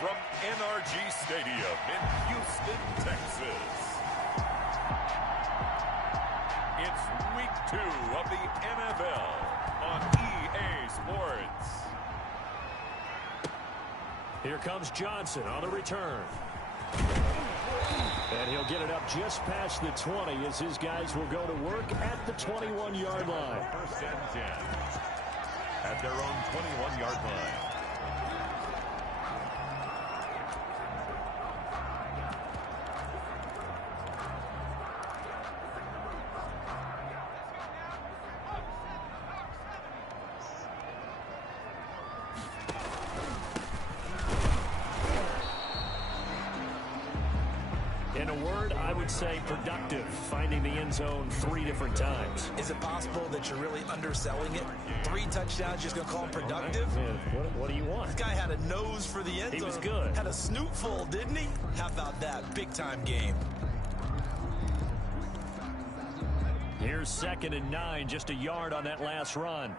from NRG Stadium in Houston, Texas. It's week 2 of the NFL on EA Sports. Here comes Johnson on the return. And he'll get it up just past the 20 as his guys will go to work at the 21-yard line. First and 10 at their own 21-yard line. In a word, I would say productive, finding the end zone 3 different times. Is it possible that you're really underselling it? 3 touchdowns, just going to call him productive? Man, what do you want? This guy had a nose for the end zone. He was good. Had a snootful, didn't he? How about that? Big-time game. Here's 2nd and 9, just a yard on that last run.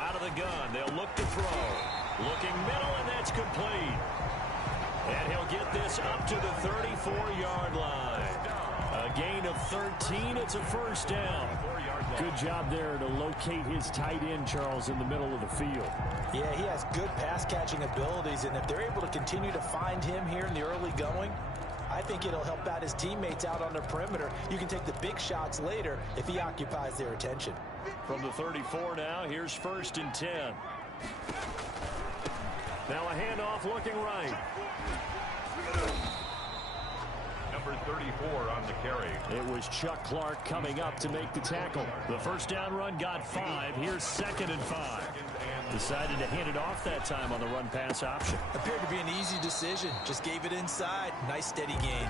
Out of the gun, they'll look to throw. Looking middle, and that's complete. And he'll get this up to the 34-yard line. A gain of 13. It's a first down. Good job there to locate his tight end, Charles, in the middle of the field. Yeah, he has good pass-catching abilities, and if they're able to continue to find him here in the early going, I think it'll help out his teammates out on the perimeter. You can take the big shots later if he occupies their attention. From the 34 now, here's 1st and 10. Now a handoff looking right. Number 34 on the carry. It was Chuck Clark coming up to make the tackle. The first down run got 5. Here's 2nd and 5. Decided to hand it off that time on the run-pass option. Appeared to be an easy decision. Just gave it inside. Nice steady gain.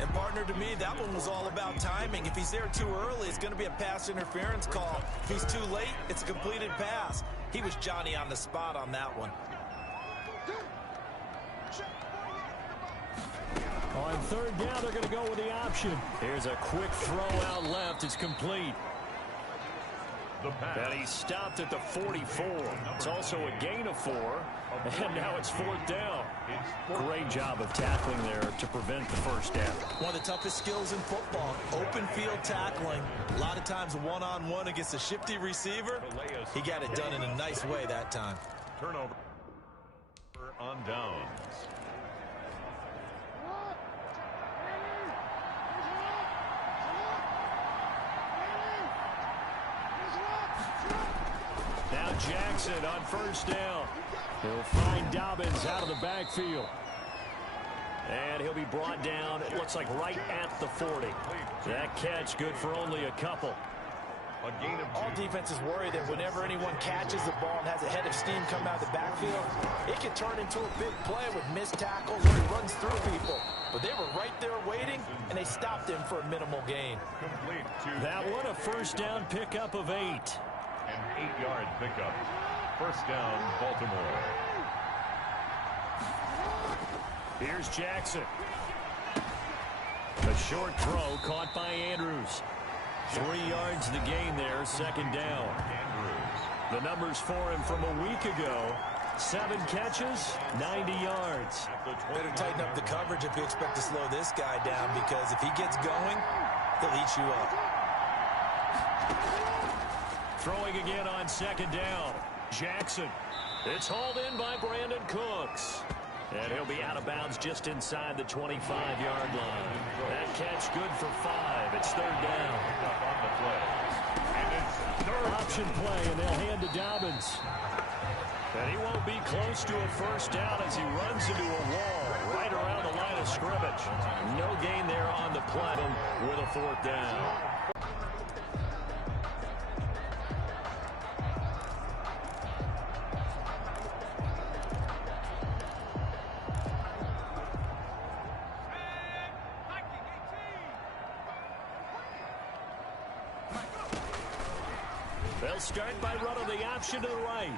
And partner, to me, that one was all about timing. If he's there too early, it's going to be a pass interference call. If he's too late, it's a completed pass. He was Johnny on the spot on that one. On 3rd down, they're going to go with the option. Here's a quick throw out left. It's complete. And he stopped at the 44. It's also a gain of 4. And now it's 4th down. Great job of tackling there to prevent the first down. One of the toughest skills in football, open field tackling. A lot of times one-on-one against a shifty receiver. He got it done in a nice way that time. Turnover on downs. Now Jackson on 1st down. He'll find Dobbins out of the backfield. And he'll be brought down, it looks like right at the 40. That catch good for only a couple. A gain of 2. All defenses worry that whenever anyone catches the ball and has a head of steam come out of the backfield, it can turn into a big play with missed tackles or he runs through people. But they were right there waiting, and they stopped him for a minimal gain. Complete to That one, a first down pickup of 8. An 8-yard pickup. First down, Baltimore. Here's Jackson. A short throw caught by Andrews. 3 yards the gain there, 2nd down. Andrews. The numbers for him from a week ago. 7 catches, 90 yards. Better tighten up the coverage if you expect to slow this guy down, because if he gets going, he'll eat you up. Throwing again on 2nd down. Jackson. It's hauled in by Brandon Cooks. And he'll be out of bounds just inside the 25-yard line. That catch good for 5. It's 3rd down. On the play. And it's 3rd. Option play, and they'll hand to Dobbins. And he won't be close to a first down as he runs into a wall right around the line of scrimmage. No gain there on the play with a 4th down. They'll start by running the option to the right.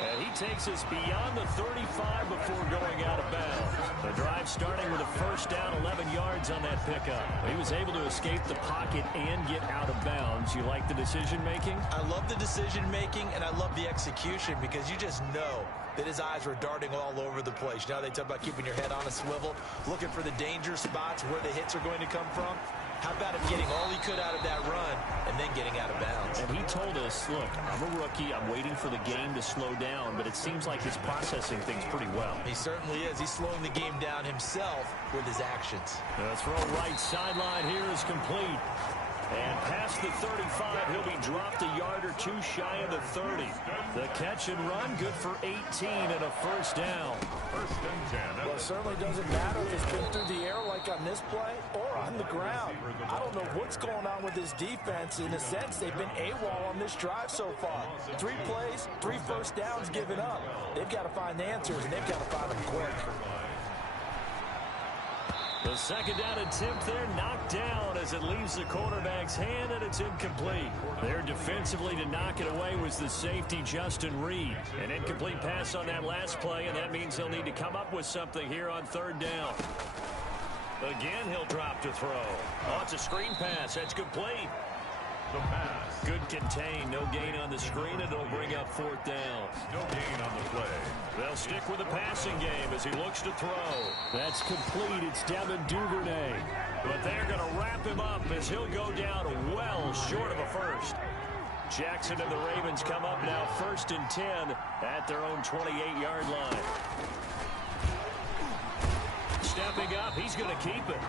And he takes us beyond the 35 before going out of bounds. The drive starting with a first down, 11 yards on that pickup. He was able to escape the pocket and get out of bounds. You like the decision-making? I love the decision-making, and I love the execution because you just know that his eyes were darting all over the place. You know, they talk about keeping your head on a swivel, looking for the danger spots where the hits are going to come from. How about him getting all he could out of that run and then getting out of bounds? And he told us, look, I'm a rookie. I'm waiting for the game to slow down, but it seems like he's processing things pretty well. He certainly is. He's slowing the game down himself with his actions. The throw right sideline here is complete. And past the 35, he'll be dropped a yard or two shy of the 30. The catch and run, good for 18 and a first down. First and 10. Well, it certainly doesn't matter if it's been through the air like on this play or on the ground. I don't know what's going on with this defense. In a sense, they've been AWOL on this drive so far. 3 plays, 3 first downs given up. They've got to find the answers, and they've got to find them quick. The second down attempt there knocked down as it leaves the quarterback's hand, and it's incomplete. There defensively to knock it away was the safety, Justin Reed. An incomplete pass on that last play, and that means he'll need to come up with something here on third down. Again, he'll drop to throw. Oh, it's a screen pass. That's complete. The pass. Good contain. No gain on the screen, and it'll bring up fourth down. No gain on the play. They'll stick with the passing game as he looks to throw. That's complete. It's Devin Duvernay. But they're going to wrap him up as he'll go down well short of a first. Jackson and the Ravens come up now first and 10 at their own 28-yard line. Stepping up, he's going to keep it.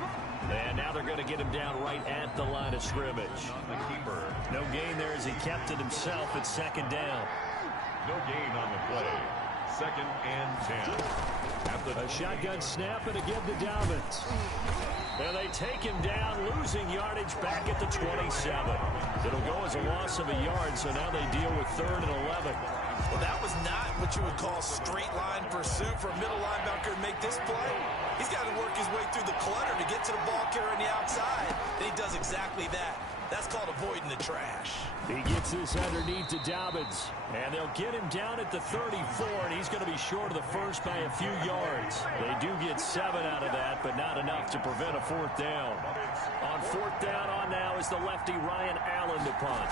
And now they're going to get him down right at the line of scrimmage. On the keeper. No gain there as he kept it himself at second down. No gain on the play. Second and 10. A shotgun snap and again to Dobbins. And they take him down, losing yardage back at the 27. It'll go as a loss of a yard, so now they deal with third and 11. Well, that was not what you would call straight line pursuit for a middle linebacker to make this play. He's got to work his way through the clutter to get to the ball carrier on the outside, and he does exactly that. That's called avoiding the trash. He gets this underneath to Dobbins, and they'll get him down at the 34, and he's going to be short of the first by a few yards. They do get 7 out of that, but not enough to prevent a fourth down. On fourth down on now is the lefty Ryan Allen to punt.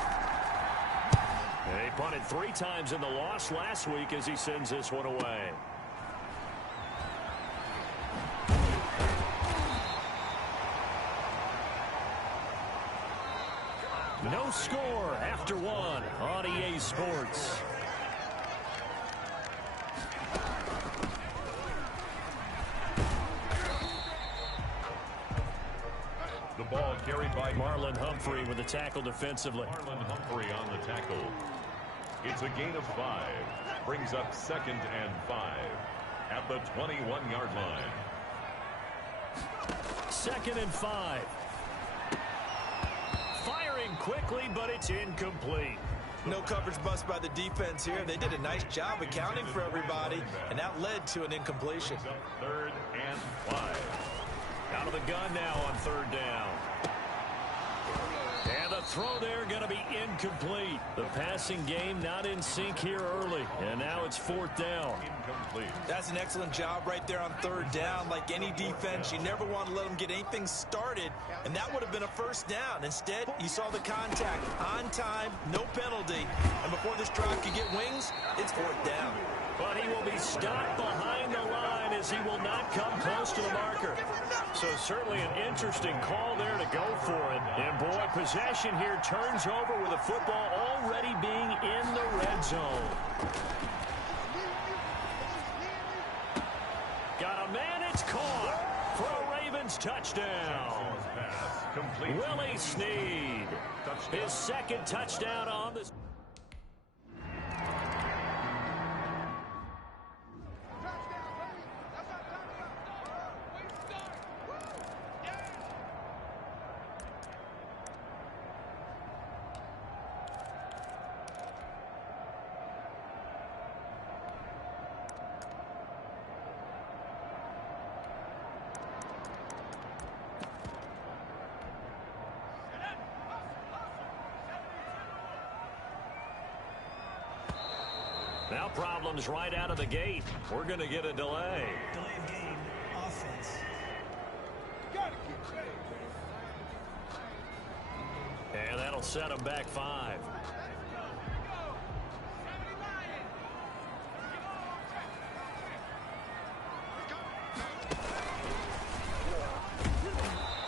They punted 3 times in the loss last week as he sends this one away. No score after 1 on EA Sports. The ball carried by Marlon Humphrey with the tackle defensively. Marlon Humphrey on the tackle. It's a gain of 5. Brings up second and 5 at the 21-yard line. Second and 5. Firing quickly, but it's incomplete. No coverage bust by the defense here. They did a nice job accounting for everybody, and that led to an incompletion. Third and 5. Out of the gun now on third down. And the throw there going to be incomplete. The passing game not in sync here early. And now it's fourth down. Incomplete. That's an excellent job right there on third down. Like any defense, you never want to let them get anything started, and that would have been a first down. Instead, you saw the contact on time, no penalty. And before this drive could get wings, it's fourth down. But he will be stopped behind the line as he will not come close to the marker. So certainly an interesting call there to go for it. And boy, possession here turns over with the football already being in the red zone. Got a man, it's caught for a Ravens touchdown. Willie Snead, his second touchdown on the... Now problems right out of the gate. We're going to get a delay. Delay of game, offense. And that'll set them back 5.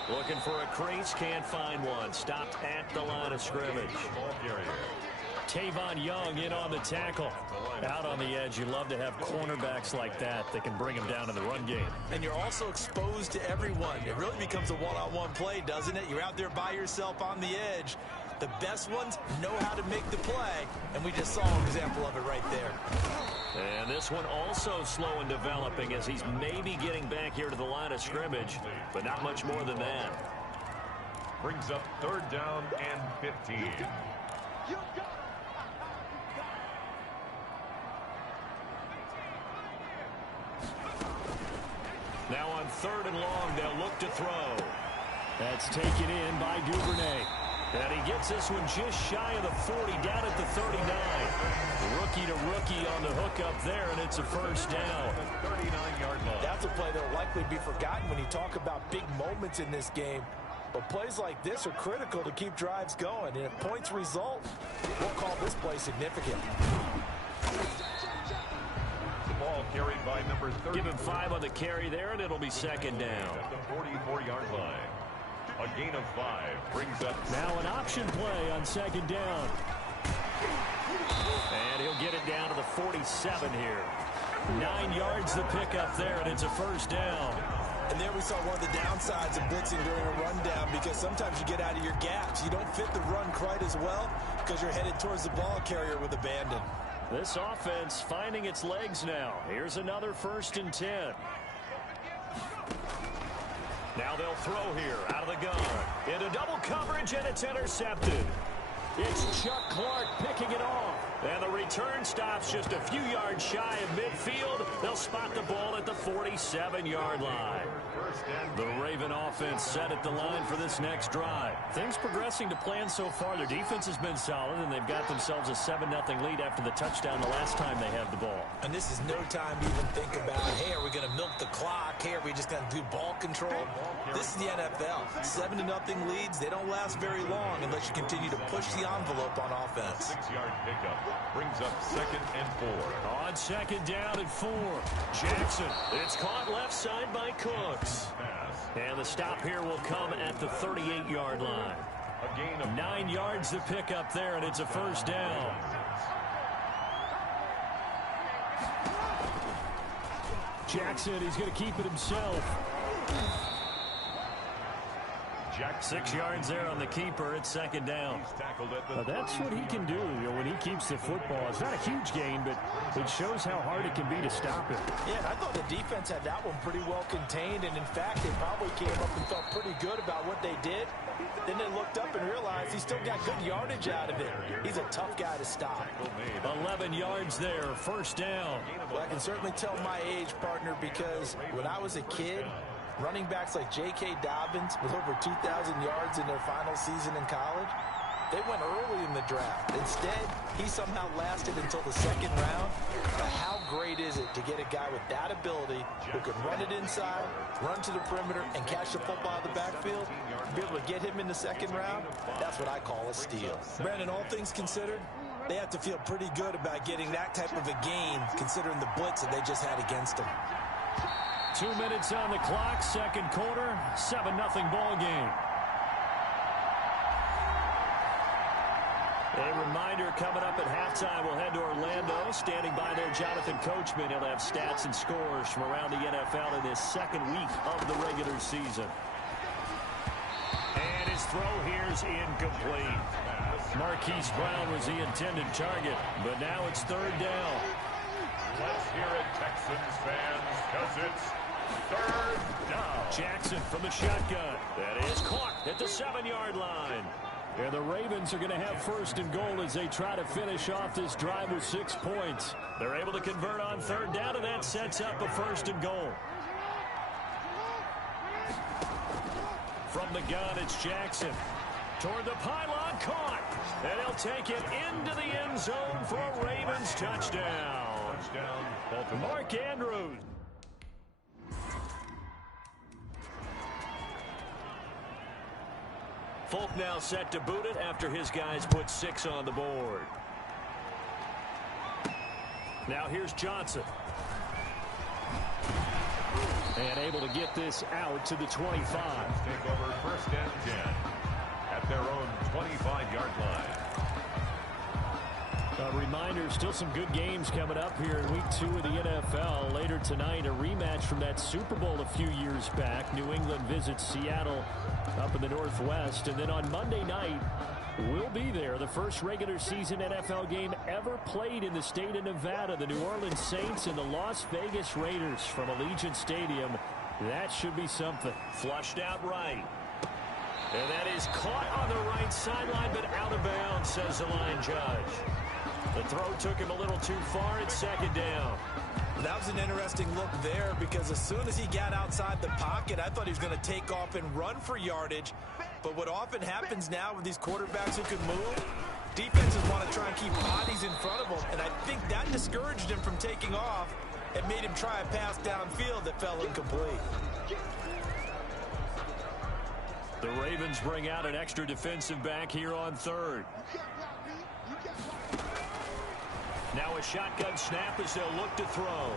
Looking for a crease, can't find one. Stopped at the line of scrimmage. Tavon Young in on the tackle. Out on the edge, you love to have cornerbacks like that that can bring them down in the run game. And you're also exposed to everyone. It really becomes a one-on-one play, doesn't it? You're out there by yourself on the edge. The best ones know how to make the play, and we just saw an example of it right there. And this one also slow in developing as he's maybe getting back here to the line of scrimmage, but not much more than that. Brings up 3rd down and 15. Now on 3rd and long, they'll look to throw. That's taken in by Duvernay. And he gets this one just shy of the 40, down at the 39. Rookie to rookie on the hook up there, and it's a first down. 39-yard line. That's a play that will likely be forgotten when you talk about big moments in this game. But plays like this are critical to keep drives going. And if points result, we'll call this play significant. The ball carried by number 30. Give him 5 on the carry there, and it'll be second down. At the 44-yard line. A gain of 5 brings up. Now an option play on second down. And he'll get it down to the 47 here. 9 yards the pickup there, and it's a first down. And there we saw one of the downsides of blitzing during a rundown, because sometimes you get out of your gaps. You don't fit the run quite as well because you're headed towards the ball carrier with abandon. This offense finding its legs now. Here's another 1st and 10. Now they'll throw here out of the gun. Into double coverage, and it's intercepted. It's Chuck Clark picking it off. And the return stops just a few yards shy of midfield. They'll spot the ball at the 47-yard line. The Raven offense set at the line for this next drive. Things progressing to plan so far. Their defense has been solid, and they've got themselves a 7-0 lead after the touchdown the last time they had the ball. And this is no time to even think about, hey, are we going to milk the clock? Hey, are we just going to do ball control? This is the NFL. 7-0 leads, they don't last very long unless you continue to push the envelope on offense. 6-yard pickup brings up 2nd and 4. On second down and 4. Jackson. It's caught left side by Cooks. And the stop here will come at the 38-yard line. A gain of 9 yards to pick up there, and it's a first down. Jackson, he's going to keep it himself. 6 yards there on the keeper. It's second down. That's what he can do, when he keeps the football. It's not a huge gain, but it shows how hard it can be to stop it. Yeah, and I thought the defense had that one pretty well contained. And, in fact, they probably came up and felt pretty good about what they did. Then they looked up and realized he still got good yardage out of it. He's a tough guy to stop. 11 yards there, first down. Well, I can certainly tell my age, partner, because when I was a kid, running backs like J.K. Dobbins with over 2,000 yards in their final season in college, they went early in the draft. Instead, he somehow lasted until the 2nd round. But how great is it to get a guy with that ability who can run it inside, run to the perimeter, and catch the football out of the backfield? Be able to get him in the 2nd round, that's what I call a steal. Brandon, all things considered, they have to feel pretty good about getting that type of a gain, considering the blitz that they just had against them. 2 minutes on the clock, second quarter, 7-0 ball game. A reminder coming up at halftime, we'll head to Orlando. Standing by there, Jonathan Coachman. He'll have stats and scores from around the NFL in this 2nd week of the regular season. And his throw here's incomplete. Marquise Brown was the intended target, but now it's 3rd down. Let's hear it, Texans fans, because it's 3rd down. Jackson from the shotgun. That is caught at the 7-yard line. And the Ravens are going to have 1st and goal as they try to finish off this drive with 6 points. They're able to convert on 3rd down, and that sets up a 1st and goal. From the gun, it's Jackson. Toward the pylon, caught. And he'll take it into the end zone for a Ravens touchdown. Touchdown, Baltimore. Mark Andrews. Folk now set to boot it after his guys put 6 on the board. Now here's Johnson. And able to get this out to the 25. Take over first and 10 at their own 25-yard line. A reminder, still some good games coming up here in Week 2 of the NFL. Later tonight, a rematch from that Super Bowl a few years back. New England visits Seattle up in the Northwest. And then on Monday night, we'll be there. The first regular season NFL game ever played in the state of Nevada. The New Orleans Saints and the Las Vegas Raiders from Allegiant Stadium. That should be something. Flushed out right. And that is caught on the right sideline, but out of bounds, says the line judge. The throw took him a little too far. It's second down. That was an interesting look there because as soon as he got outside the pocket, I thought he was going to take off and run for yardage. But what often happens now with these quarterbacks who can move, defenses want to try and keep bodies in front of them. And I think that discouraged him from taking off and made him try a pass downfield that fell incomplete. The Ravens bring out an extra defensive back here on third. Now a shotgun snap as they'll look to throw.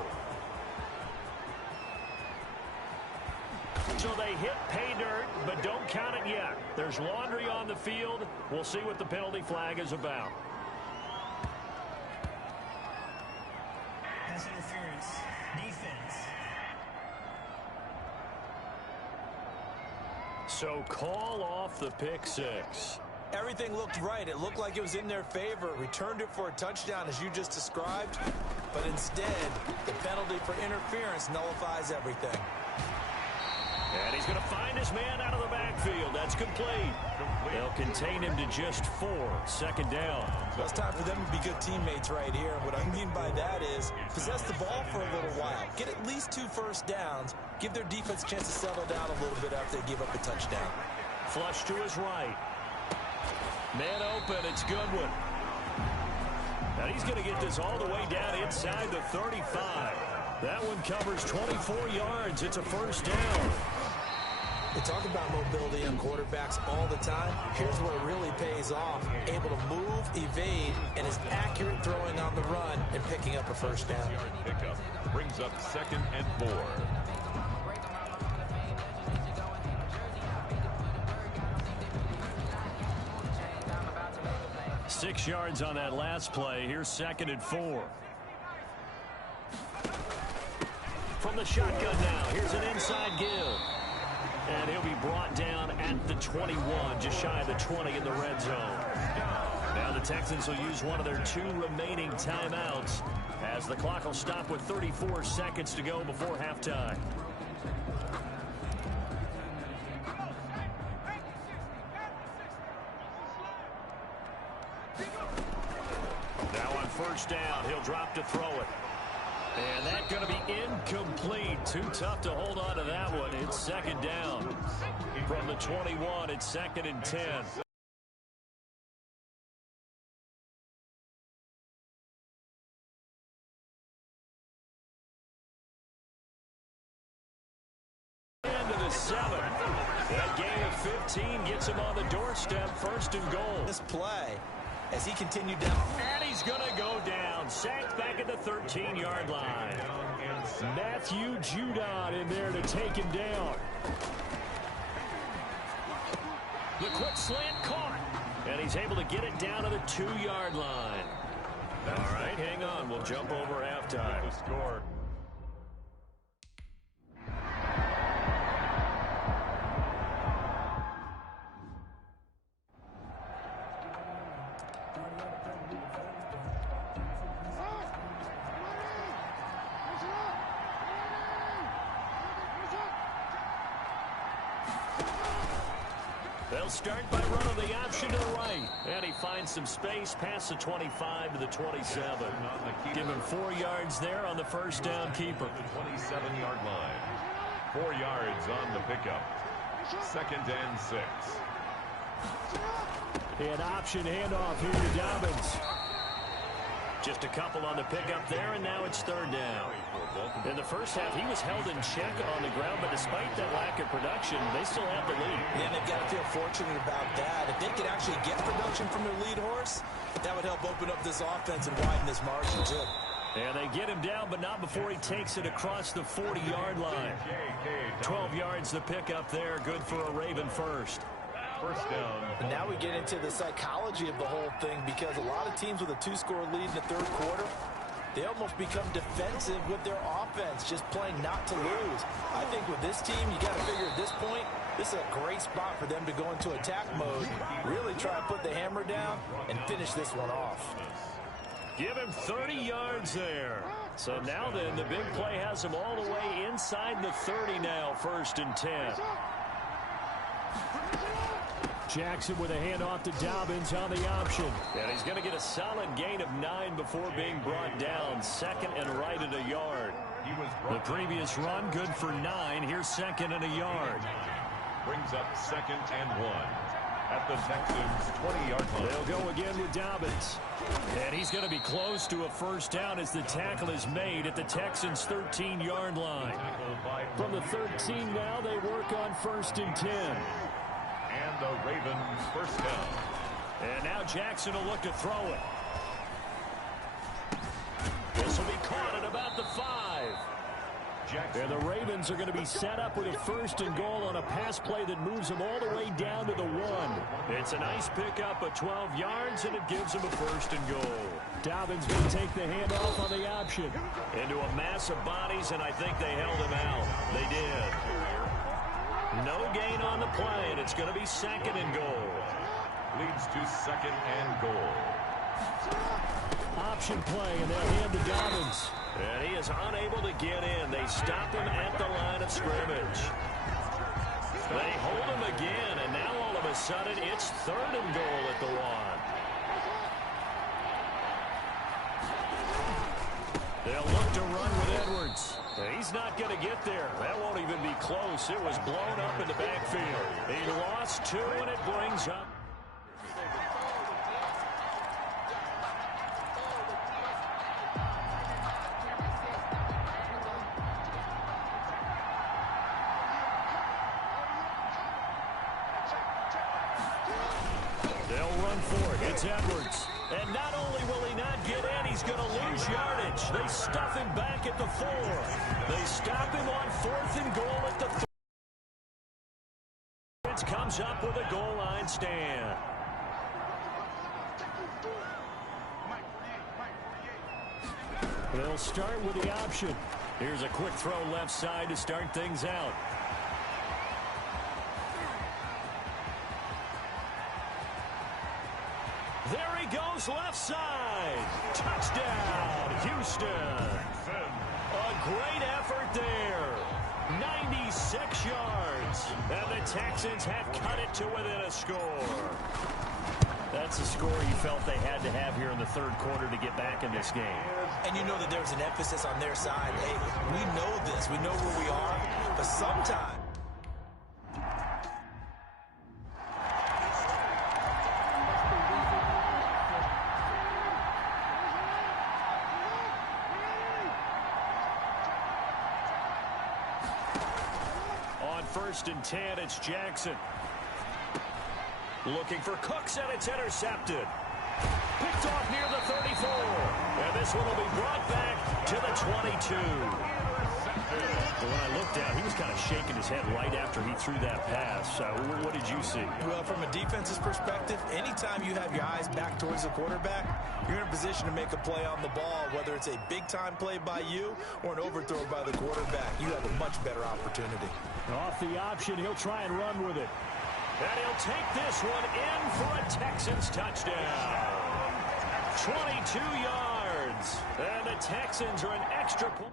So they hit pay dirt, but don't count it yet. There's laundry on the field. We'll see what the penalty flag is about. Pass interference. Defense. So call off the pick six. Everything looked right. It looked like it was in their favor. Returned it for a touchdown, as you just described. But instead, the penalty for interference nullifies everything. And he's going to find his man out of the backfield. That's complete. They'll contain him to just 4. Second down. Well, it's time for them to be good teammates right here. What I mean by that is possess the ball for a little while. Get at least 2 first downs. Give their defense a chance to settle down a little bit after they give up a touchdown. Flush to his right. Man open, it's Goodwin. Now he's going to get this all the way down inside the 35. That one covers 24 yards. It's a first down. They talk about mobility on quarterbacks all the time. Here's where it really pays off. Able to move, evade, and is accurate throwing on the run and picking up a first down. Pickup brings up second and 4. 6 yards on that last play. Here's second and 4. From the shotgun now. Here's an inside give. And he'll be brought down at the 21, just shy of the 20 in the red zone. Now the Texans will use one of their 2 remaining timeouts as the clock will stop with 34 seconds to go before halftime. Now on first down, he'll drop to throw it. And that's going to be incomplete. Too tough to hold on to that one. It's second down. From the 21, it's second and 10. Into the 7. That gain of 15 gets him on the doorstep. First and goal. This play, as he continued down. And he's going to go down. Sacked back at the 13-yard line. Matthew Judon in there to take him down. The quick slant caught. And he's able to get it down to the 2-yard line. All right, hang on. We'll jump over halftime. The score. They'll start by running the option to the right. And he finds some space past the 25 to the 27. Give him 4 yards there on the first down keeper. The 27-yard line. 4 yards on the pickup. Second and 6. An option handoff here to Dobbins. Just a couple on the pickup there, and now it's third down. In the first half, he was held in check on the ground, but despite that lack of production, they still have the lead. Yeah, and they've got to feel fortunate about that. If they could actually get production from their lead horse, that would help open up this offense and widen this margin, too. And they get him down, but not before he takes it across the 40-yard line. 12 yards to pick up there. Good for a Raven first. First down. And now we get into the psychology of the whole thing, because a lot of teams with a two-score lead in the third quarter, they almost become defensive with their offense, just playing not to lose. I think with this team, you got to figure at this point, this is a great spot for them to go into attack mode, really try to put the hammer down and finish this one off. Give him 30 yards there. So now then, the big play has him all the way inside the 30 now, 1st and 10. Jackson with a handoff to Dobbins on the option. And he's going to get a solid gain of 9 before being brought down. 2nd and right at a yard. The previous run, good for 9. Here's 2nd and a yard. Brings up 2nd and 1 at the Texans' 20-yard line. They'll go again with Dobbins. And he's going to be close to a first down as the tackle is made at the Texans' 13-yard line. From the 13 now, they work on 1st and 10. And the Ravens first down. And now Jackson will look to throw it. This will be caught at about the 5. And the Ravens are going to be set up with a 1st and goal on a pass play that moves them all the way down to the 1. It's a nice pickup of 12 yards, and it gives them a 1st and goal. Dobbins going to take the handoff on the option. Into a mass of bodies, and I think they held him out. They did. No gain on the play, and it's going to be 2nd and goal. Leads to 2nd and goal. Option play, and they'll hand to Dobbins. And he is unable to get in. They stop him at the line of scrimmage. They hold him again, and now all of a sudden it's 3rd and goal at the 1. They'll look to run with Edwards. He's not going to get there. That won't even be close. It was blown up in the backfield. He lost 2, and it brings up. They'll run for it. It's Edwards. And not only will he not get in, he's going to lose yardage. They stuff him back at the 4. They stop him on 4th and goal at the 3. Comes up with a goal line stand. They'll start with the option. Here's a quick throw left side to start things out. There he goes left side. Touchdown, Houston. A great effort there. 96 yards. And the Texans have cut it to within a score. That's a score you felt they had to have here in the third quarter to get back in this game. And you know that there's an emphasis on their side. Hey, we know this. We know where we are. But sometimes on 1st and 10, it's Jackson. Looking for Cooks, and it's intercepted. Picked off near the 34. And this one will be brought back to the 22. But when I looked at, he was kind of shaking his head right after he threw that pass. What did you see? Well, from a defense's perspective, anytime you have your eyes back towards the quarterback, you're in a position to make a play on the ball, whether it's a big-time play by you or an overthrow by the quarterback. You have a much better opportunity. Off the option, he'll try and run with it. And he'll take this one in for a Texans touchdown. 22 yards. And the Texans are an extra point.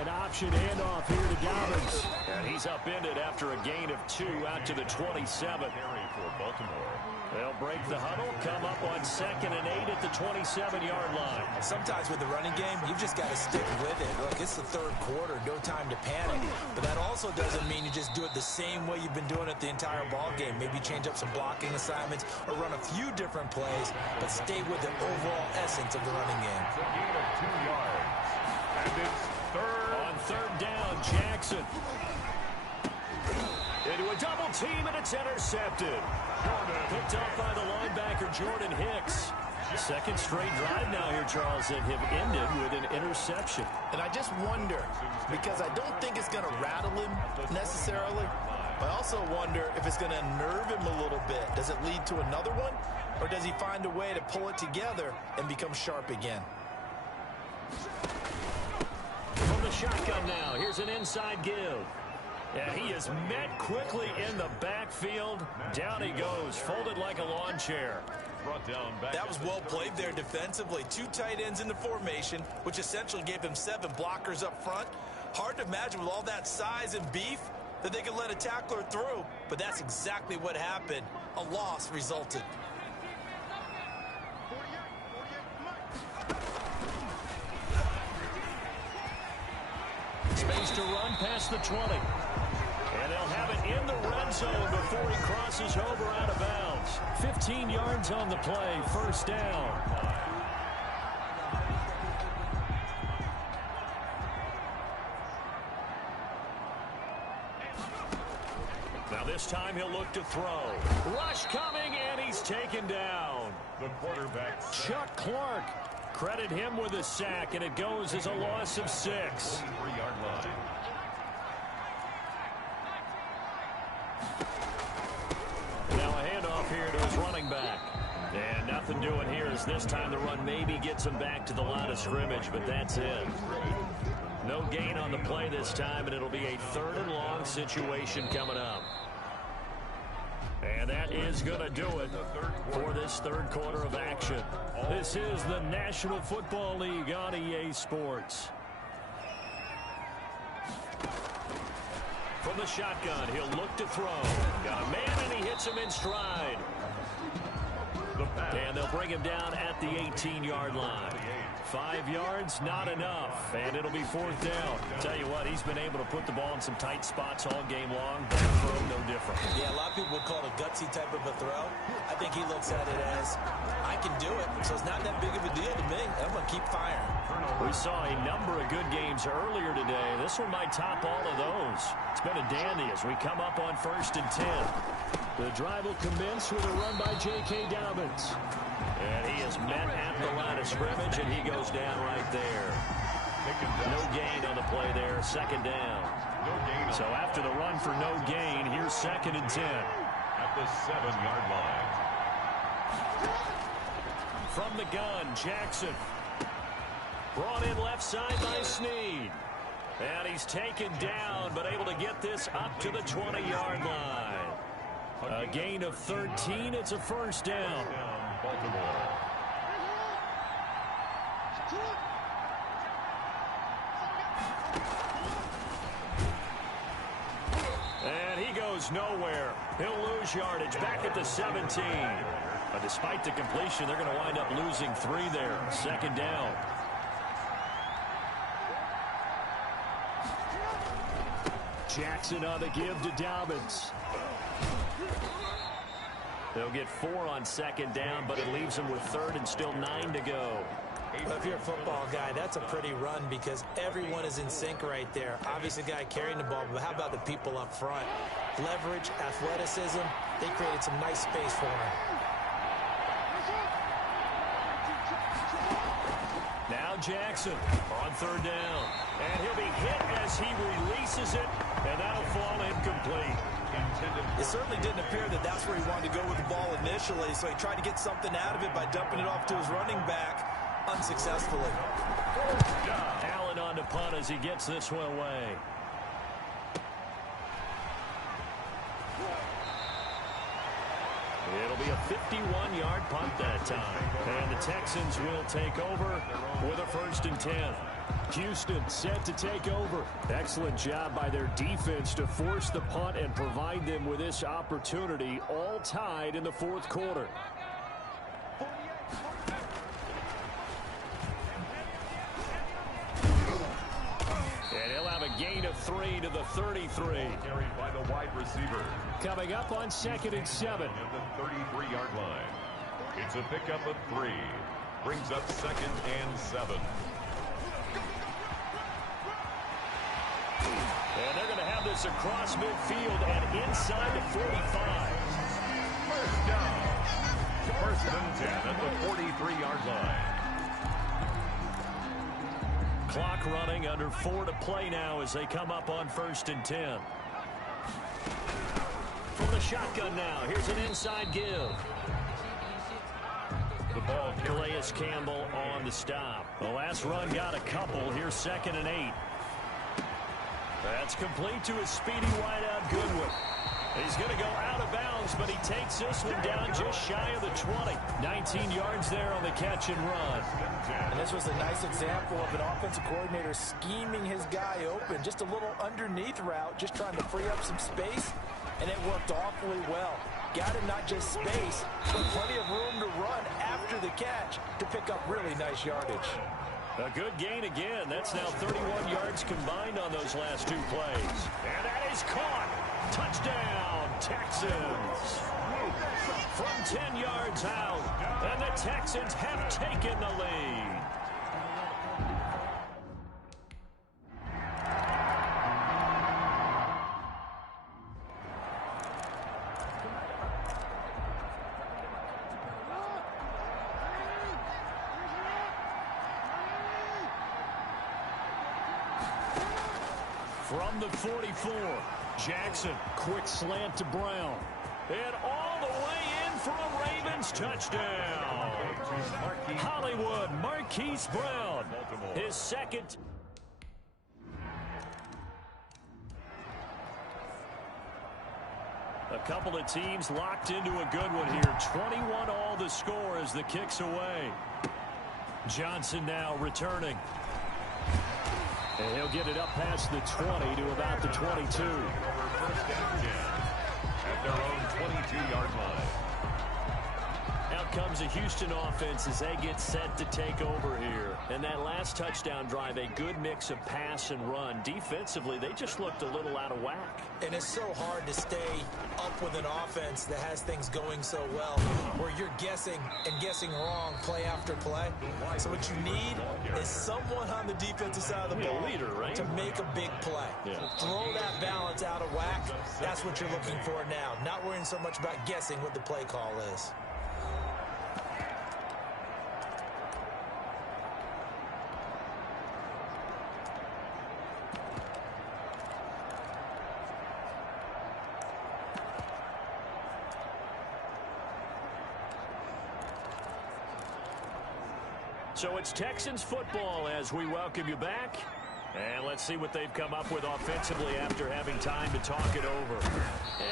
An option handoff here to Dobbins. And he's upended after a gain of 2 out to the 27. For Baltimore. They'll break the huddle, come up on 2nd and 8 at the 27-yard line. Sometimes with the running game, you've just got to stick with it. Look, it's the third quarter, no time to panic. But that also doesn't mean you just do it the same way you've been doing it the entire ball game. Maybe change up some blocking assignments or run a few different plays, but stay with the overall essence of the running game. It's a gain of 2 yards. And it's third. On 3rd down, Jackson. Into a double team, and it's intercepted. Picked off by the linebacker, Jordan Hicks. Second straight drive now here, Charles, that have ended with an interception. And I just wonder, because I don't think it's going to rattle him necessarily, but I also wonder if it's going to unnerve him a little bit. Does it lead to another one, or does he find a way to pull it together and become sharp again? From the shotgun now, here's an inside give. And he is met quickly in the backfield. Down he goes, folded like a lawn chair. Brought down back. That was well played there defensively. 2 tight ends in the formation, which essentially gave them 7 blockers up front. Hard to imagine with all that size and beef that they could let a tackler through, but that's exactly what happened. A loss resulted. Space to run past the 20. And they'll have it in the red zone before he crosses over out of bounds. 15 yards on the play, 1st down. Now this time he'll look to throw. Rush coming, and he's taken down. The quarterback. Chuck Clark. Credit him with a sack, and it goes as a loss of 6. 3-yard line. Now a handoff here to his running back. And nothing doing here as this time the run maybe gets him back to the line of scrimmage, but that's it. No gain on the play this time, and it'll be a 3rd and long situation coming up. And that is going to do it for this 3rd quarter of action. This is the National Football League on EA Sports. From the shotgun, he'll look to throw. Got a man, and he hits him in stride. And they'll bring him down at the 18-yard line. 5 yards, not enough, and it'll be 4th down. Tell you what, he's been able to put the ball in some tight spots all game long. That throw, no different. Yeah, a lot of people would call it a gutsy type of a throw. I think he looks at it as, I can do it, so it's not that big of a deal to me. I'm going to keep firing. We saw a number of good games earlier today. This one might top all of those. It's been a dandy as we come up on 1st and 10. The drive will commence with a run by J.K. Dobbins. And he is met at the line of scrimmage, and he goes down right there. No gain on the play there, 2nd down. So after the run for no gain, here's 2nd and 10. At the 7-yard line. From the gun, Jackson. Brought in left side by Snead. And he's taken down, but able to get this up to the 20-yard line. A gain of 13. It's a 1st down. Baltimore. And he goes nowhere. He'll lose yardage back at the 17. But despite the completion, they're going to wind up losing 3 there. 2nd down. Jackson on the give to Dobbins. They'll get 4 on 2nd down, but it leaves them with 3rd and still 9 to go. Well, if you're a football guy, that's a pretty run because everyone is in sync right there. Obviously, the guy carrying the ball, but how about the people up front? Leverage, athleticism, they created some nice space for him. Now Jackson on 3rd down. And he'll be hit as he releases it, and that'll fall incomplete. It certainly didn't appear that that's where he wanted to go with the ball initially, so he tried to get something out of it by dumping it off to his running back unsuccessfully. Allen on to punt as he gets this one away. It'll be a 51-yard punt that time. And the Texans will take over with a 1st and 10. Houston set to take over. Excellent job by their defense to force the punt and provide them with this opportunity, all tied in the fourth quarter. And he'll have a gain of 3 to the 33. Carried by the wide receiver. Coming up on 2nd and 7. At the 33-yard line. It's a pickup of 3. Brings up 2nd and 7. And they're going to have this across midfield and inside the 45. First down. First and 10 at the 43-yard line. Clock running, under 4 to play now as they come up on 1st and 10. From the shotgun now, here's an inside give. The ball, Calais Campbell on the stop. The last run got a couple. Here's 2nd and 8. That's complete to his speedy wideout Goodwin. He's going to go out of bounds, but he takes this one down just shy of the 20. 19 yards there on the catch and run. And this was a nice example of an offensive coordinator scheming his guy open. Just a little underneath route, just trying to free up some space, and it worked awfully well. Got him not just space, but plenty of room to run after the catch to pick up really nice yardage. A good gain again. That's now 31 yards combined on those last 2 plays. And that is caught. Touchdown, Texans. From 10 yards out, and the Texans have taken the lead. From the 44, Jackson, quick slant to Brown. And all the way in for a Ravens touchdown. Hollywood, Marquise Brown, his second. A couple of teams locked into a good one here. 21 all the score as the kick's away. Johnson now returning. And he'll get it up past the 20 to about the 22. First and 10 at their own 22-yard line. Out comes the Houston offense as they get set to take over here. And that last touchdown drive, a good mix of pass and run. Defensively, they just looked a little out of whack. And it's so hard to stay up with an offense that has things going so well, where you're guessing and guessing wrong play after play. So what you need is someone on the defensive side of the ball to make a big play. Throw that balance out of whack. That's what you're looking for now. Not worrying so much about guessing what the play call is. So it's Texans football as we welcome you back. And let's see what they've come up with offensively after having time to talk it over.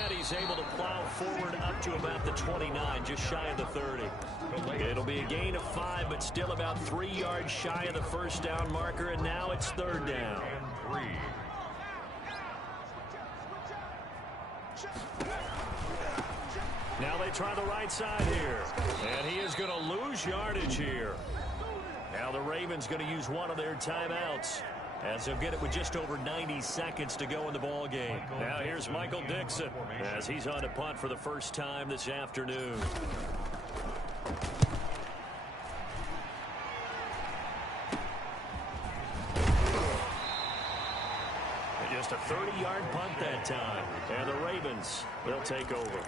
And he's able to plow forward up to about the 29, just shy of the 30. It'll be a gain of 5, but still about 3 yards shy of the first down marker, and now it's 3rd down. Now they try the right side here. And he is going to lose yardage here. Now the Ravens going to use one of their timeouts, as they'll get it with just over 90 seconds to go in the ball game. Now here's Michael Dixon as he's on to punt for the first time this afternoon. And just a 30-yard punt that time. And the Ravens, they'll take over.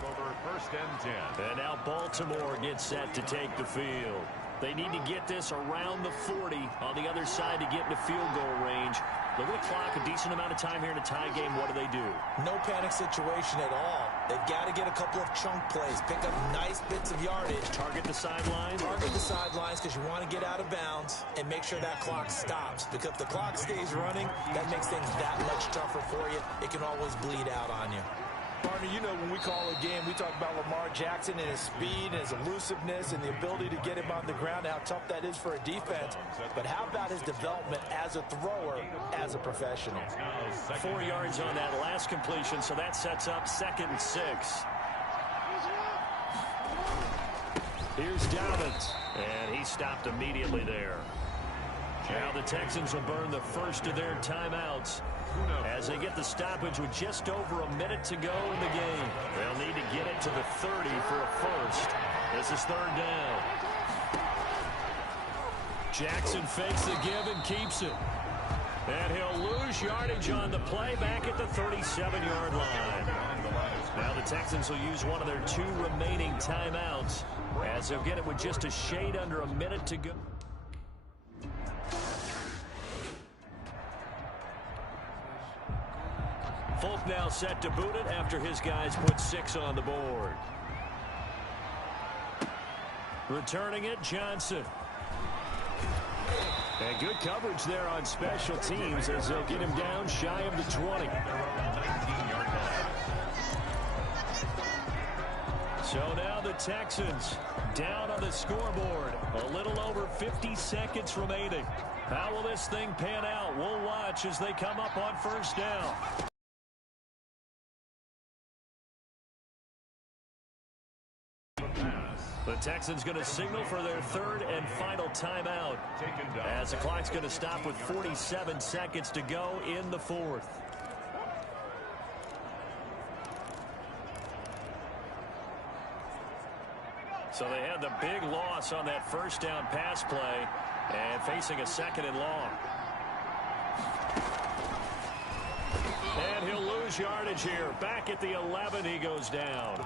First and 10. And now Baltimore gets set to take the field. They need to get this around the 40 on the other side to get into field goal range. Look at the clock, a decent amount of time here in a tie game. What do? No panic situation at all. They've got to get a couple of chunk plays, pick up nice bits of yardage. Target the sidelines? Target the sidelines because you want to get out of bounds and make sure that clock stops. Because if the clock stays running, that makes things that much tougher for you. It can always bleed out on you. Partner, you know when we call a game, we talk about Lamar Jackson and his speed and his elusiveness and the ability to get him on the ground, how tough that is for a defense. But how about his development as a thrower, as a professional? 4 yards on that last completion, so that sets up 2nd and 6. Here's Dobbins, and he stopped immediately there. Now the Texans will burn the first of their timeouts as they get the stoppage with just over a minute to go in the game. They'll need to get it to the 30 for a first. This is 3rd down. Jackson fakes the give and keeps it. And he'll lose yardage on the play back at the 37-yard line. Now the Texans will use one of their 2 remaining timeouts as they'll get it with just a shade under a minute to go. Folk now set to boot it after his guys put 6 on the board. Returning it, Johnson. And good coverage there on special teams as they'll get him down shy of the 20. So now the Texans down on the scoreboard. A little over 50 seconds remaining. How will this thing pan out? We'll watch as they come up on 1st down. The Texans going to signal for their 3rd and final timeout as the clock's going to stop with 47 seconds to go in the 4th. So they had the big loss on that 1st down pass play and facing a 2nd and long. And he'll lose yardage here. Back at the 11, he goes down.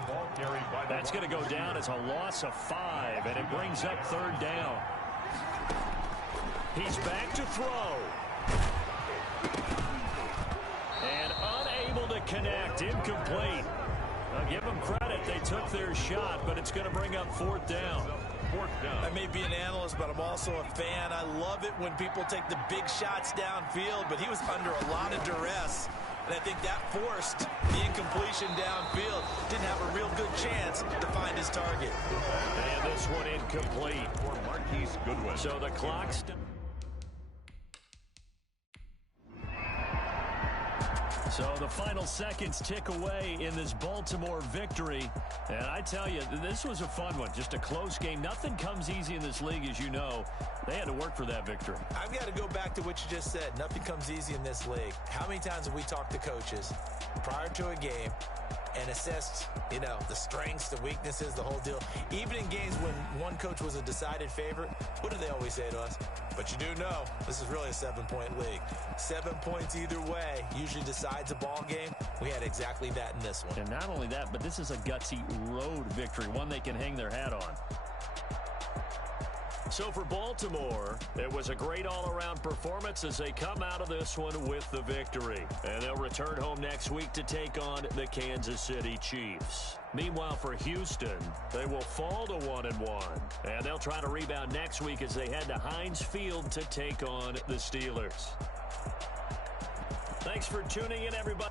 That's going to go down as a loss of 5, and it brings up 3rd down. He's back to throw. And unable to connect. Incomplete. I'll give them credit. They took their shot, but it's going to bring up 4th down. I may be an analyst, but I'm also a fan. I love it when people take the big shots downfield, but he was under a lot of duress. And I think that forced the incompletion downfield. Didn't have a real good chance to find his target. And this one incomplete for Marquise Goodwin. So the clock's... So the final seconds tick away in this Baltimore victory. And I tell you, this was a fun one. Just a close game. Nothing comes easy in this league, as you know. They had to work for that victory. I've got to go back to what you just said. Nothing comes easy in this league. How many times have we talked to coaches prior to a game and assessed, you know, the strengths, the weaknesses, the whole deal? Even in games when one coach was a decided favorite, what do they always say to us? But you do know this is really a 7-point league. 7 points either way usually decides a ball game. We had exactly that in this one. And not only that, but this is a gutsy road victory, one they can hang their hat on. So for Baltimore, it was a great all-around performance as they come out of this one with the victory. And they'll return home next week to take on the Kansas City Chiefs. Meanwhile, for Houston, they will fall to 1-1. And they'll try to rebound next week as they head to Heinz Field to take on the Steelers. Thanks for tuning in, everybody.